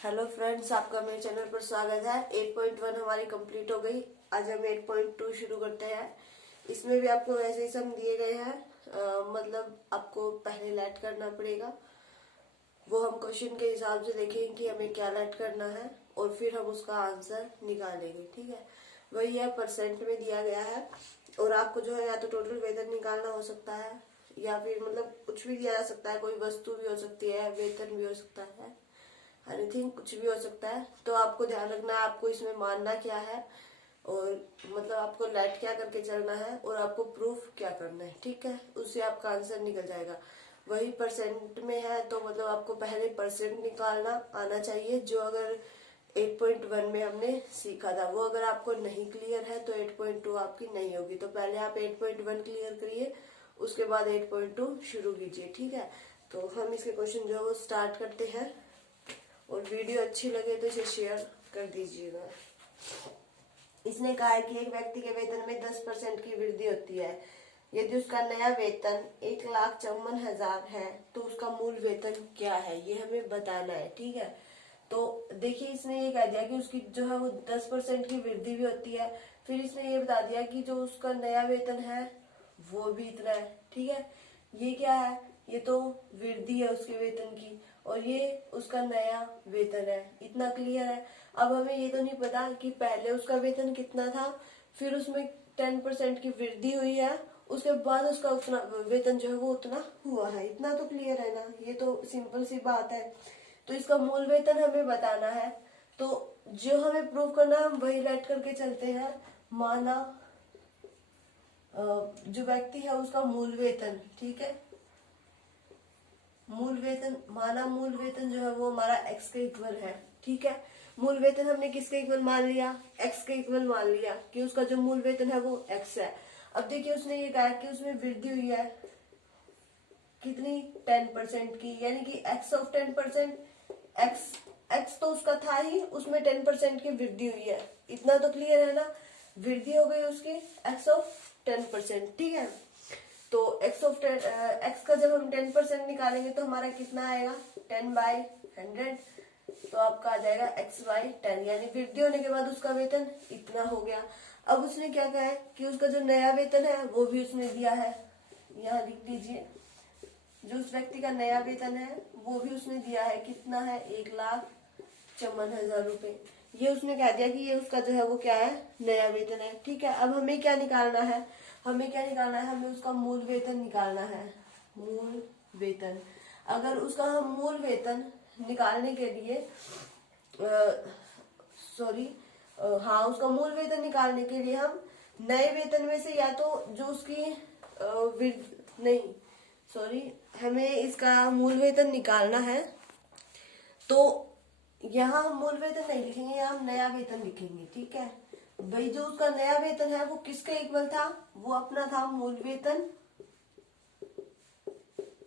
Hello friends, आपका मेरे channel पर स्वागत है। 8.1 हमारी कंप्लीट हो गई। आज हम 8.2 शुरू करते हैं। इसमें भी आपको वैसे ही सम दिए गए हैं, मतलब आपको पहले लेट करना पड़ेगा। वो हम क्वेश्चन के हिसाब से देखेंगे कि हमें क्या लेट करना है और फिर हम उसका आंसर निकालेंगे। ठीक है, वही है, परसेंट में दिया गया है। और आपको जो है या तो टोटल वेतन निकालना हो सकता है या फिर मतलब कुछ भी दिया जा सकता है। कोई वस्तु भी हो सकती है, वेतन भी हो सकता है, एनीथिंग, कुछ भी हो सकता है। तो आपको ध्यान रखना है आपको इसमें मानना क्या है और मतलब आपको लेट क्या करके चलना है और आपको प्रूफ क्या करना है। ठीक है, उससे आपका आंसर निकल जाएगा। वही परसेंट में है तो मतलब आपको पहले परसेंट निकालना आना चाहिए, जो अगर 8.1 में हमने सीखा था। वो अगर आपको नहीं क्लियर है तो 8.2 आपकी नहीं होगी। तो पहले आप 8.1 क्लियर करिए, उसके बाद 8.2 शुरू कीजिए। ठीक है, तो हम इसके क्वेश्चन जो है वो स्टार्ट करते हैं। और वीडियो अच्छी लगे तो इसे शेयर कर दीजिएगा। इसने कहा है कि एक व्यक्ति के वेतन में 10% की वृद्धि होती है। यदि उसका नया वेतन 1,54,000 है तो उसका मूल वेतन क्या है, ये हमें बताना है। ठीक है, तो देखिए इसने ये कह दिया कि उसकी जो है वो 10% की वृद्धि भी होती है। फिर इसने ये बता दिया कि जो उसका नया वेतन है वो भी इतना है। ठीक है, ये क्या है, ये तो वृद्धि है उसके वेतन की और ये उसका नया वेतन है। इतना क्लियर है। अब हमें ये तो नहीं पता कि पहले उसका वेतन कितना था, फिर उसमें 10% की वृद्धि हुई है, उसके बाद उसका उतना वेतन जो है वो उतना हुआ है। इतना तो क्लियर है ना, ये तो सिंपल सी बात है। तो इसका मूल वेतन हमें बताना है। तो जो हमें प्रूव करना है हम वही राइट करके चलते हैं। माना जो व्यक्ति है उसका मूल वेतन, ठीक है, मूल वेतन, माना मूल वेतन जो है वो हमारा एक्स के इक्वल है। ठीक है, मूल वेतन हमने किसके इक्वल मान लिया, एक्स के इक्वल मान लिया कि उसका जो मूल वेतन है वो एक्स है। अब देखिए उसने ये कहा कि उसमें वृद्धि हुई है कितनी, 10% की, यानी कि एक्स ऑफ 10%। एक्स एक्स तो उसका था ही, उसमें 10% की वृद्धि हुई है। इतना तो क्लियर है ना, वृद्धि हो गई उसकी एक्स ऑफ 10%। ठीक है, तो एक्स का जब हम 10% निकालेंगे तो हमारा कितना आएगा, 10/100। तो आपका आ जाएगा x/10, यानी वृद्धि होने के बाद उसका वेतन इतना हो गया। अब उसने क्या कहा है कि उसका जो नया वेतन है वो भी उसने दिया है, यहाँ लिख दीजिए। जो उस व्यक्ति का नया वेतन है वो भी उसने दिया है, कितना है, 1,54,000 रुपए। ये उसने कह दिया कि ये उसका जो है वो क्या है, नया वेतन है। ठीक है, अब हमें क्या निकालना है, हमें क्या निकालना है, हमें उसका मूल वेतन निकालना है। मूल वेतन, अगर उसका हम मूल वेतन निकालने के लिए सॉरी हाँ, उसका मूल वेतन निकालने के लिए हम नए वेतन में से या तो जो उसकी नहीं, सॉरी, हमें इसका मूल वेतन निकालना है। तो यहाँ हम मूल वेतन नहीं लिखेंगे, यहाँ हम नया वेतन लिखेंगे। ठीक है भाई, जो उसका नया वेतन है वो किसके इक्वल था, वो अपना था मूल वेतन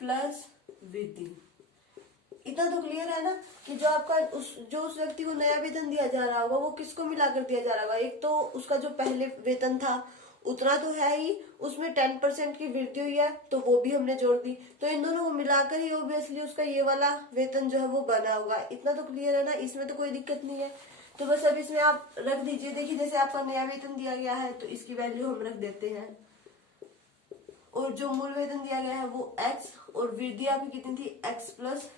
प्लस वृद्धि। इतना तो क्लियर है ना कि जो आपका उस व्यक्ति को नया वेतन दिया जा रहा होगा वो किसको मिलाकर दिया जा रहा होगा। एक तो उसका जो पहले वेतन था उतना तो है ही, उसमें 10% की वृद्धि हुई है तो वो भी हमने जोड़ दी। तो इन दोनों को मिलाकर ही ऑब्वियसली उसका ये वाला वेतन जो है वो बना होगा। इतना तो क्लियर है ना, इसमें तो कोई दिक्कत नहीं है। तो बस अब इसमें आप रख दीजिए। देखिए जैसे आपका नया वेतन दिया गया है तो इसकी वैल्यू हम रख देते हैं, और जो मूल वेतन दिया गया है वो एक्स, और वृद्धि आपकी कितनी थी, x+10।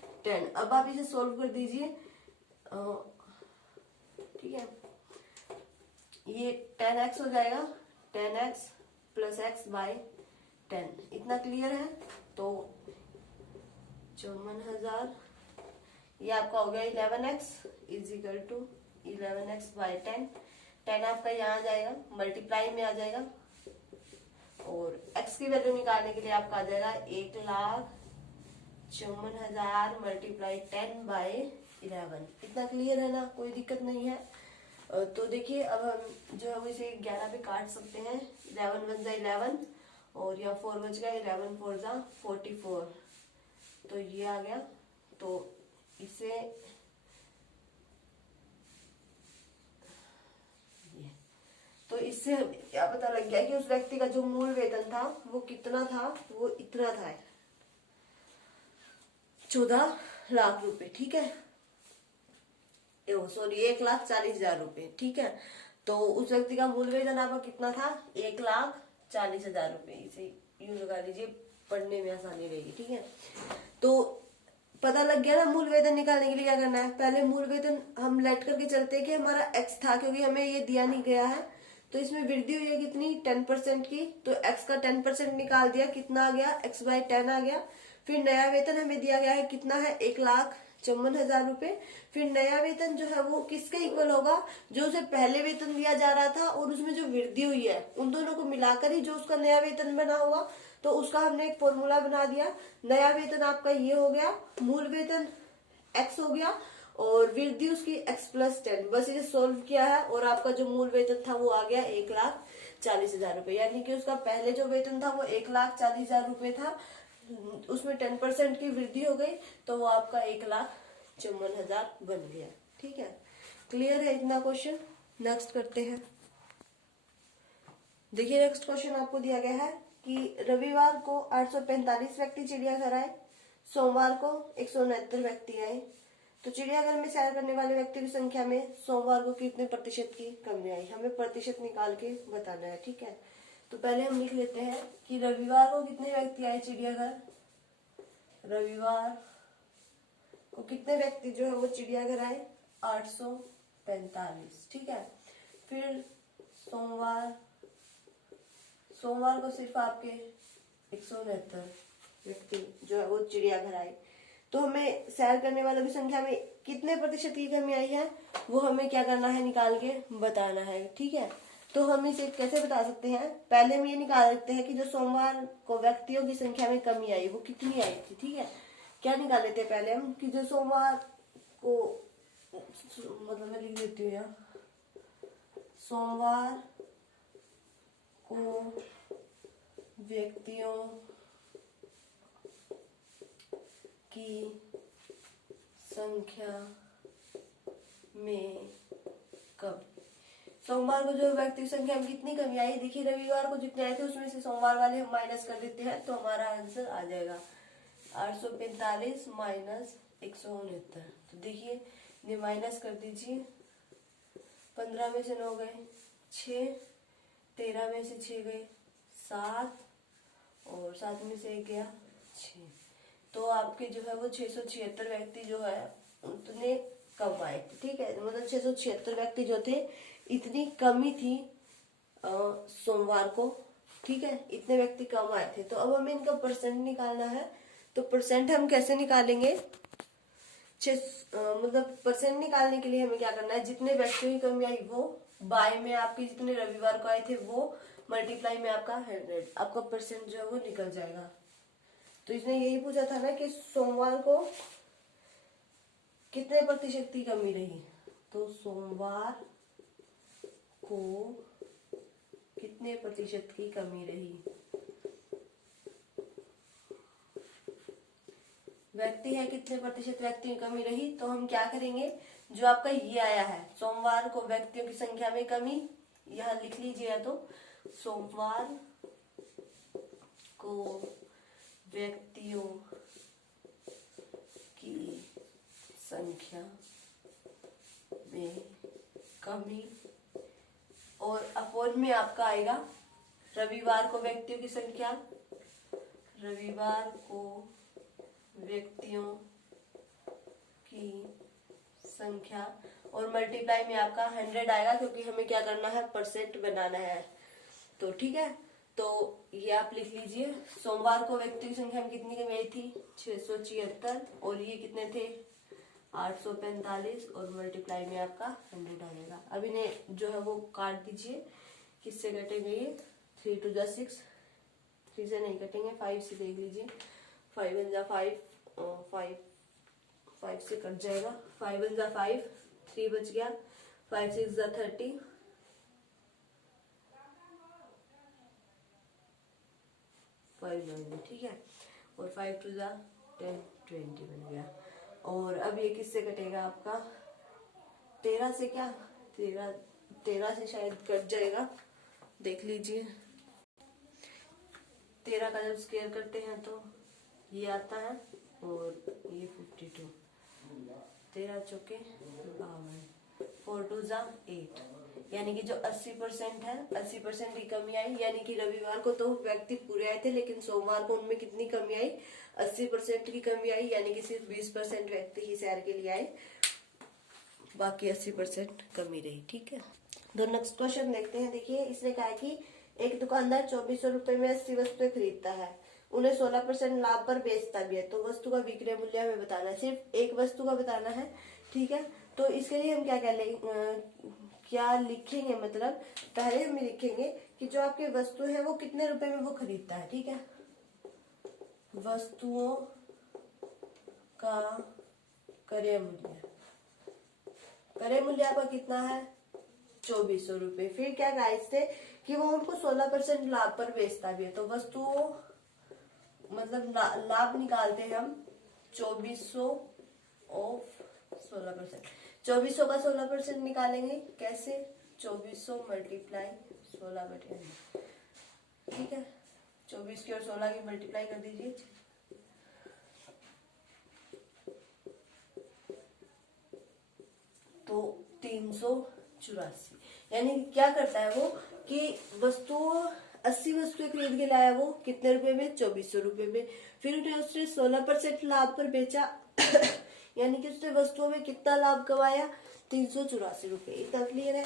अब आप इसे सोल्व कर दीजिए। ठीक है, ये 10x हो जाएगा, 10x + x/10। इतना क्लियर है। तो 54,000, ये आपका हो गया 11x = 11x/10। 10 आपका यहाँ आ जाएगा, मल्टीप्लाई में आ जाएगा, और x की वैल्यू निकालने के लिए आपका आ जाएगा 1,54,000 × 10/11। इतना क्लियर है ना, कोई दिक्कत नहीं है। तो देखिए अब हम जो है वो इसे 11 पे काट सकते हैं। 11 × 1 = 11 और यहाँ 4 बच गया, 11 × 4 = 44। तो ये आ गया। तो इसे तो इससे क्या पता लग गया कि उस व्यक्ति का जो मूल वेतन था वो कितना था, वो इतना था, 14 लाख रुपए। ठीक है, सॉरी 1,40,000 रुपए, ठीक है। तो उस व्यक्ति का मूल वेतन आपका कितना था, 1,40,000 रुपए। इसे यूं लगा लीजिए, पढ़ने में आसानी रहेगी, ठीक है। तो पता लग गया ना, मूल वेतन निकालने के लिए क्या करना है। पहले मूल वेतन हम लेट करके चलते हैं कि हमारा एक्स था, क्योंकि हमें ये दिया नहीं गया है। तो इसमें वृद्धि हुई है कितनी, 10% की। तो एक्स का 10% निकाल दिया, कितना आ गया, x/10 आ गया। फिर नया वेतन हमें दिया गया है, कितना है, 1,54,000 रुपए। फिर नया वेतन जो है वो किसके इक्वल होगा, जो उसे पहले वेतन दिया जा रहा था और उसमें जो वृद्धि हुई है, उन दोनों को मिलाकर ही जो उसका नया वेतन बना होगा। तो उसका हमने एक फॉर्मूला बना दिया। नया वेतन आपका ये हो गया, मूल वेतन x हो गया और वृद्धि उसकी x+10। बस इसे सोल्व किया है और आपका जो मूल वेतन था वो आ गया 1,40,000 रुपए। यानी कि उसका पहले जो वेतन था वो 1,40,000 रुपए था, उसमें 10% की वृद्धि हो गई, तो वो आपका 1,54,000 बन गया, ठीक है। क्लियर है इतना क्वेश्चन। नेक्स्ट करते हैं। देखिए नेक्स्ट क्वेश्चन आपको दिया गया है कि रविवार को 845 व्यक्ति चिड़ियाघर आए, सोमवार को 169 व्यक्ति आए। तो चिड़ियाघर में सैर करने वाले व्यक्तियों की संख्या में सोमवार को कितने प्रतिशत की कमी आई, हमें प्रतिशत निकाल के बताना है, ठीक है। तो पहले हम लिख लेते हैं कि रविवार को कितने व्यक्ति आए चिड़ियाघर। रविवार को कितने व्यक्ति जो है वो चिड़ियाघर आए, 845, ठीक है। फिर सोमवार को सिर्फ आपके 169 व्यक्ति जो है वो चिड़ियाघर आए। तो हमें सैर करने वालों की संख्या में कितने प्रतिशत की कमी आई है, वो हमें क्या करना है, निकाल के बताना है, ठीक है। तो हम इसे कैसे बता सकते हैं, पहले हम ये निकाल सकते हैं कि जो सोमवार को व्यक्तियों की संख्या में कमी आई वो कितनी आई थी, ठीक है। क्या निकाल लेते हैं पहले हम, कि जो सोमवार को, मतलब मैं लिख देती हूँ यहाँ, सोमवार को व्यक्तियों की संख्या में कम, सोमवार को जो व्यक्ति की संख्या में कितनी कमी आई। देखिए रविवार को जितने आए थे उसमें से सोमवार वाले हम माइनस कर देते हैं, तो हमारा आंसर आ जाएगा 845 माइनस 169। तो देखिए ये माइनस कर दीजिए, 15 में से 9 गए 6, 13 में से 6 गए 7 और 7 में से 1 गया 6। तो आपके जो है वो 676 व्यक्ति जो है उतने कम आए थे, ठीक है। मतलब 676 व्यक्ति जो थे, इतनी कमी थी सोमवार को, ठीक है, इतने व्यक्ति कम आए थे। तो अब हमें इनका परसेंट निकालना है। तो परसेंट हम कैसे निकालेंगे, मतलब परसेंट निकालने के लिए हमें क्या करना है, जितने व्यक्तियों की कमी आई वो बाय में आपके जितने रविवार को आए थे वो मल्टीप्लाई में आपका 100, आपका परसेंट जो है वो निकल जाएगा। तो इसने यही पूछा था ना कि सोमवार को कितने प्रतिशत की कमी रही। तो सोमवार को कितने प्रतिशत की कमी रही, व्यक्ति है कितने प्रतिशत व्यक्ति की कमी रही। तो हम क्या करेंगे, जो आपका ये आया है सोमवार को व्यक्तियों की संख्या में कमी, यहां लिख लीजिए। तो सोमवार को व्यक्तियों की संख्या में कमी, और अपोज में आपका आएगा रविवार को व्यक्तियों की संख्या, रविवार को व्यक्तियों की संख्या, और मल्टीप्लाई में आपका 100 आएगा, क्योंकि हमें क्या करना है, परसेंट बनाना है। तो ठीक है, तो ये आप लिख लीजिए, सोमवार को व्यक्तियों की संख्या में कितनी कमी आई थी, 676, और ये कितने थे, 845, और मल्टीप्लाई में आपका 100 आएगा। अब इन्हें जो है वो काट दीजिए, किससे कटेंगे ये, 3 to the 6, 3 से नहीं कटेंगे, 5 से देख लीजिए, 5 1 जा 5, 5 से कट जाएगा, 5 1 जा 5, 3 बच गया, 5 6 जा 30, 5 9, ठीक है, और 5 2 जा 10 20 बन गया। और अब ये किससे कटेगा आपका, 13 से, क्या 13 से शायद कट जाएगा, देख लीजिए। 13 का जब स्क्वायर करते हैं तो ये आता है, और ये 52, 13 चौके 52, 4 2 जा 8, यानी कि जो 80% है 80% की कमी आई। यानी कि रविवार को तो व्यक्ति पूरे आए थे, लेकिन सोमवार को उनमें कितनी कमी आई, 80% की कमी आई। यानी कि सिर्फ 20% व्यक्ति ही सैर के लिए आए, बाकी 80% कमी रही। ठीक है, तो नेक्स्ट क्वेश्चन देखते हैं। देखिए, इसने कहा है कि एक दुकानदार 2400 रुपए में 80 वस्तुएं खरीदता है, उन्हें 16% लाभ पर बेचता भी है, तो वस्तु का विक्रय मूल्य हमें बताना है, सिर्फ एक वस्तु का बताना है। ठीक है, तो इसके लिए हम क्या लिखेंगे, मतलब पहले हम लिखेंगे कि जो आपकी वस्तु है वो कितने रुपए में वो खरीदता है। ठीक है, वस्तुओं का क्रय मूल्य, क्रय मूल्य आपका कितना है, 2400 रुपए। फिर क्या कहा इससे कि वो उनको 16% लाभ पर बेचता भी है, तो वस्तुओं मतलब लाभ निकालते हैं हम 2400 ऑफ 16%। 2400 का 16% निकालेंगे कैसे, 2400 मल्टीप्लाई 16/100। ठीक है, 24 की और 16 की मल्टीप्लाई कर दीजिए, तो 384। यानी क्या करता है वो कि वस्तु 80 वस्तुएं खरीद के लाया, वो कितने रुपए में, 2400 रुपए में। फिर उन्हें उसने 16% लाभ पर बेचा यानी कि उसने वस्तुओं में कितना लाभ कमाया, 384 रुपए। इतना क्लियर है।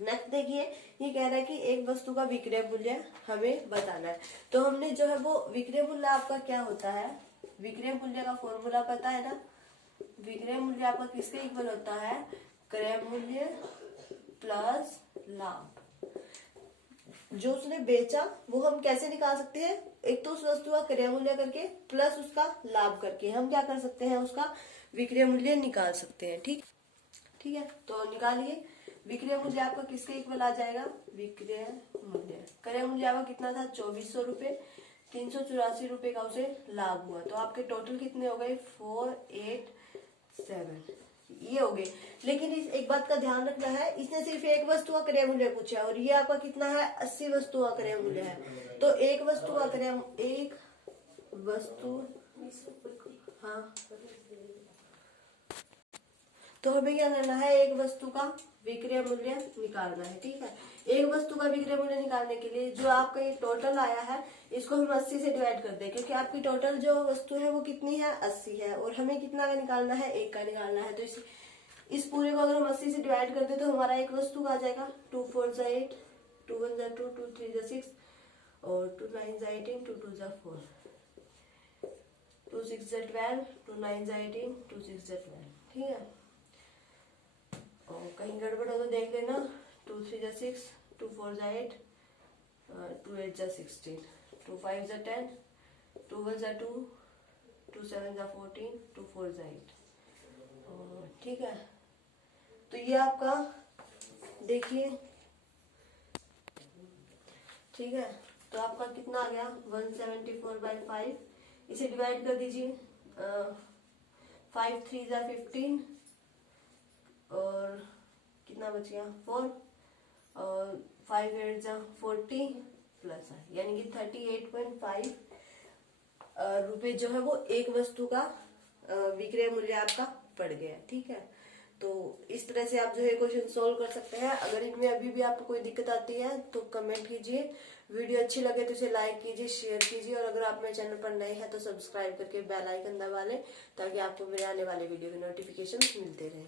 नेक्स्ट देखिए, ये कह रहा है कि एक वस्तु का विक्रय मूल्य हमें बताना है, तो हमने जो है वो विक्रय मूल्य आपका क्या होता है, विक्रय मूल्य का फॉर्मूला पता है ना। विक्रय मूल्य आपका किसके इक्वल होता है, क्रय मूल्य प्लस लाभ। जो उसने बेचा वो हम कैसे निकाल सकते हैं, एक तो उस वस्तु का क्रय मूल्य करके प्लस उसका लाभ करके हम क्या कर सकते हैं, उसका विक्रय मूल्य निकाल सकते हैं। ठीक है, तो निकालिए। विक्रय मूल्य आपका किसके इक्वल आ जाएगा, विक्रय मूल्य, क्रय मूल्य आपका कितना था, 2400 रुपए, 384 रुपए का उसे लाभ हुआ, तो आपके टोटल कितने हो गए, 487 ये हो गए। लेकिन इस एक बात का ध्यान रखना है, इसने सिर्फ एक वस्तु का क्रय मूल्य पूछा और ये आपका कितना है, 80 वस्तु का क्रय मूल्य है, तो एक वस्तु का एक वस्तु, हाँ, तो हमें क्या करना है, एक वस्तु का विक्रय मूल्य निकालना है। ठीक है, एक वस्तु का विक्रय मूल्य निकालने के लिए जो आपका ये टोटल आया है इसको हम 80 से डिवाइड कर दें, क्योंकि आपकी टोटल जो वस्तु है वो कितनी है, 80 है, और हमें कितना का निकालना है, एक का निकालना है। तो इस पूरे को अगर हम 80 से डिवाइड कर दे तो हमारा एक वस्तु का आ जाएगा, 2 4 जा 8, 2 1 जा 2, 2 3 जा 6, और 2 9 जा 18, 2 2 जा 4, 2 6 जा 12, 2 9 जा 18, 2 6 जा 12। ठीक है, और कहीं गड़बड़ हो तो देख लेना, 2 3 जा 6, 2 4 जा 8, 2 8 जा 16, 2 5 जा 10, 2 1 जा 2, 2 7 जा 14, 2 4 जा 8। ठीक है, तो ये आपका देखिए, ठीक है, तो आपका कितना आ गया, 174/5। इसे डिवाइड कर दीजिए, 5 3 जा 15, और कितना बच गया, 4, और 5 8 जा 40 प्लस है, यानी कि 38.5 रुपए जो है वो एक वस्तु का विक्रय मूल्य आपका पड़ गया। ठीक है, तो इस तरह से आप जो है क्वेश्चन सोल्व कर सकते हैं। अगर इनमें अभी भी आपको कोई दिक्कत आती है तो कमेंट कीजिए, वीडियो अच्छी लगे तो इसे लाइक कीजिए, शेयर कीजिए, और अगर आप मेरे चैनल पर नए हैं तो सब्सक्राइब करके बेल आइकन दबा लें, ताकि आपको मेरे आने वाले वीडियो के नोटिफिकेशन मिलते रहें।